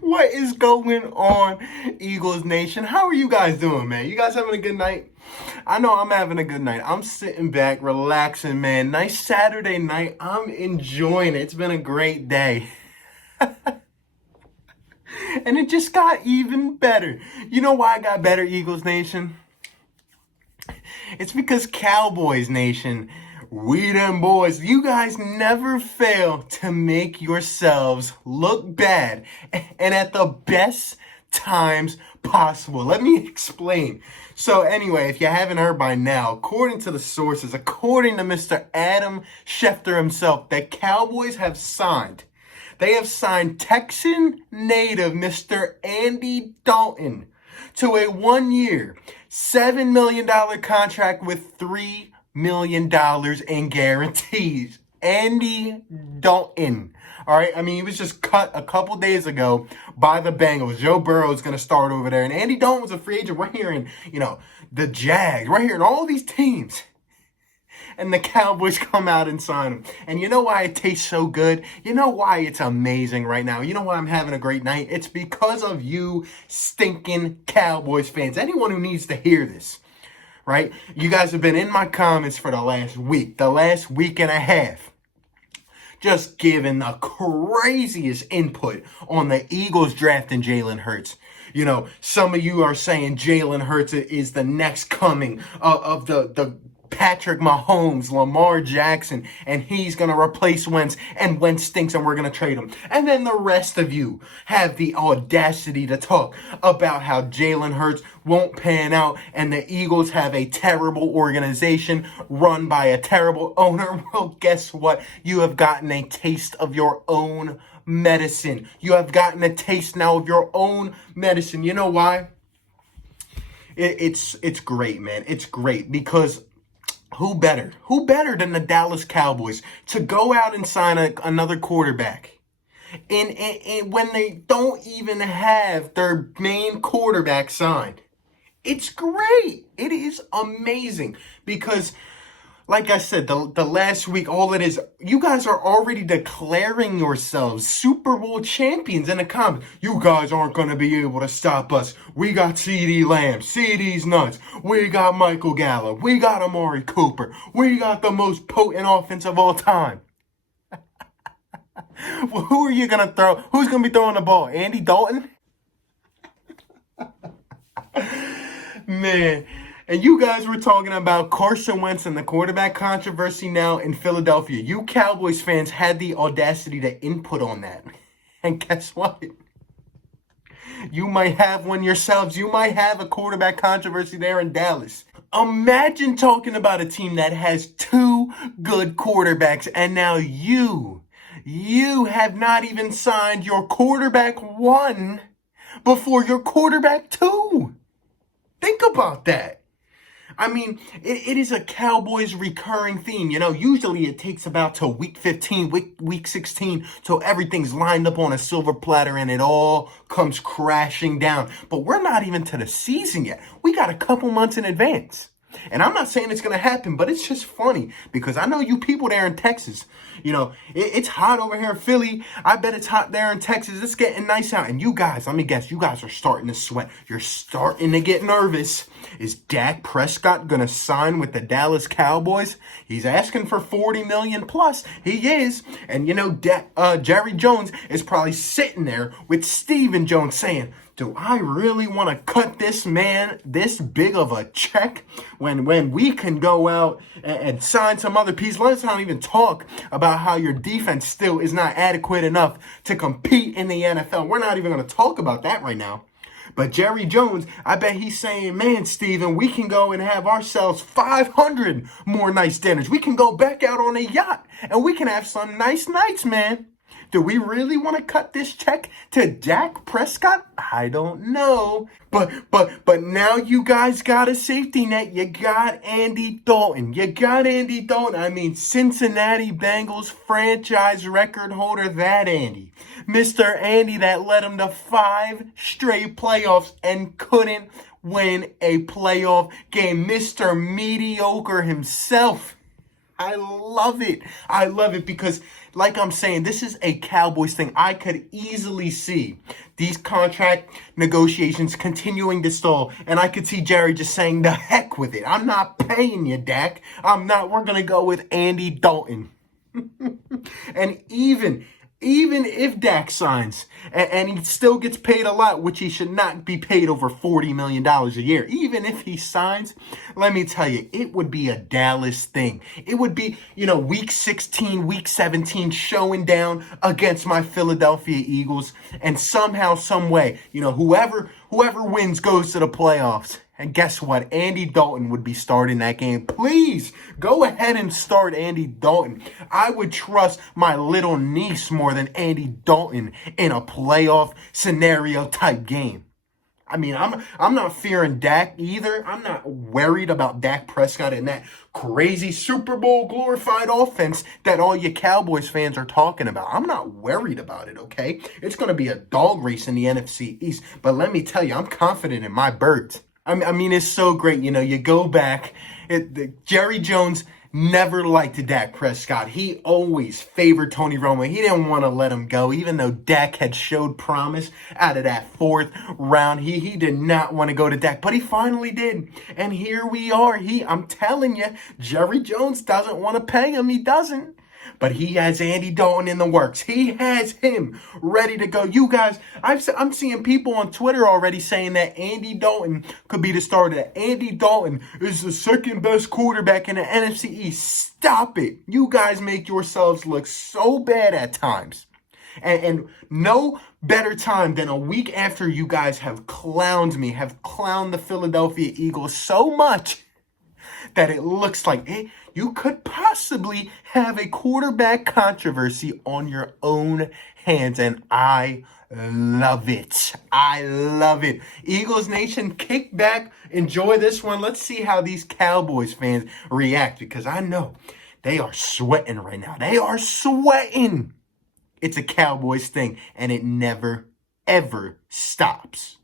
What is going on, Eagles Nation? How are you guys doing, man? You guys having a good night? I know I'm having a good night. I'm sitting back, relaxing, man. Nice Saturday night. I'm enjoying it. It's been a great day. And it just got even better. You know why I got better, Eagles Nation? It's because Cowboys Nation, we them boys, you guys never fail to make yourselves look bad and at the best times possible. Let me explain. So anyway, if you haven't heard by now, according to the sources, according to Mr. Adam Schefter himself, the Cowboys have signed. They have signed Texan native Mr. Andy Dalton to a 1-year, $7 million contract with $3 million in guarantees. Andy Dalton. All right. I mean, he was just cut a couple days ago by the Bengals. Joe Burrow is going to start over there. And Andy Dalton was a free agent right here in, the Jags, right here in all these teams. And the Cowboys come out and sign him. And you know why it tastes so good? You know why it's amazing right now? You know why I'm having a great night? It's because of you stinking Cowboys fans. Anyone who needs to hear this, right? You guys have been in my comments for the last week and a half. Just giving the craziest input on the Eagles drafting Jalen Hurts. You know, some of you are saying Jalen Hurts is the next coming of the Patrick Mahomes, Lamar Jackson, and he's going to replace Wentz, and Wentz stinks and we're going to trade him. And then the rest of you have the audacity to talk about how Jalen Hurts won't pan out and the Eagles have a terrible organization run by a terrible owner. Well, guess what? You have gotten a taste of your own medicine. You have gotten a taste now of your own medicine. You know why? It's great, man. It's great because who better than the Dallas Cowboys to go out and sign another quarterback and when they don't even have their main quarterback signed? It's great. It is amazing because, like I said, the last week, all it is, you guys are already declaring yourselves Super Bowl champions in the comments. You guys aren't going to be able to stop us. We got CeeDee Lamb. CeeDee's nuts. We got Michael Gallup. We got Amari Cooper. We got the most potent offense of all time. Well, who are you going to throw? Who's going to be throwing the ball? Andy Dalton? Man. And you guys were talking about Carson Wentz and the quarterback controversy now in Philadelphia. You Cowboys fans had the audacity to input on that. And guess what? You might have one yourselves. You might have a quarterback controversy there in Dallas. Imagine talking about a team that has two good quarterbacks and now you have not even signed your quarterback one before your quarterback two. Think about that. I mean, it is a Cowboys recurring theme. You know, usually it takes about till week 15, week 16 till everything's lined up on a silver platter and it all comes crashing down. But we're not even to the season yet. We got a couple months in advance. And I'm not saying it's going to happen, but it's just funny because I know you people there in Texas, it's hot over here in Philly. I bet it's hot there in Texas. It's getting nice out. And you guys, let me guess, you guys are starting to sweat. You're starting to get nervous. Is Dak Prescott going to sign with the Dallas Cowboys? He's asking for $40 million plus. He is. And, Jerry Jones is probably sitting there with Stephen Jones saying, do I really want to cut this man this big of a check when we can go out and sign some other piece? Let's not even talk about how your defense still is not adequate enough to compete in the NFL. We're not even going to talk about that right now. But Jerry Jones, I bet he's saying, man, Steven, we can go and have ourselves 500 more nice dinners. We can go back out on a yacht and we can have some nice nights, man. Do we really want to cut this check to Dak Prescott? I don't know. But now you guys got a safety net. You got Andy Dalton. I mean, Cincinnati Bengals franchise record holder, that Andy. Mr. Andy that led him to 5 straight playoffs and couldn't win a playoff game. Mr. Mediocre himself. I love it. I love it because, like I'm saying, this is a Cowboys thing. I could easily see these contract negotiations continuing to stall, and I could see Jerry just saying, the heck with it. I'm not paying you, Dak. I'm not. We're going to go with Andy Dalton. And even if Dak signs and he still gets paid a lot, which he should not be paid over $40 million a year, even if he signs, let me tell you, it would be a Dallas thing. It would be, week 16, week 17 showing down against my Philadelphia Eagles. And somehow, some way, whoever wins goes to the playoffs. And guess what? Andy Dalton would be starting that game. Please go ahead and start Andy Dalton. I would trust my little niece more than Andy Dalton in a playoff scenario type game. I mean, I'm not fearing Dak either. I'm not worried about Dak Prescott and that crazy Super Bowl glorified offense that all you Cowboys fans are talking about. I'm not worried about it, okay? It's going to be a dog race in the NFC East. But let me tell you, I'm confident in my birds. I mean, it's so great. You go back. Jerry Jones never liked Dak Prescott. He always favored Tony Romo. He didn't want to let him go, even though Dak had showed promise out of that fourth round. He did not want to go to Dak, but he finally did. And here we are. I'm telling you, Jerry Jones doesn't want to pay him. He doesn't. But he has Andy Dalton in the works. He has him ready to go. You guys, I'm seeing people on Twitter already saying that Andy Dalton could be the starter. That Andy Dalton is the second best quarterback in the NFC East. Stop it. You guys make yourselves look so bad at times. And no better time than a week after you guys have clowned me, have clowned the Philadelphia Eagles so much that it looks like you could possibly have a quarterback controversy on your own hands. And I love it. I love it. Eagles Nation, kick back, enjoy this one. Let's see how these Cowboys fans react, because I know they are sweating right now. They are sweating. It's a Cowboys thing, and it never, ever stops.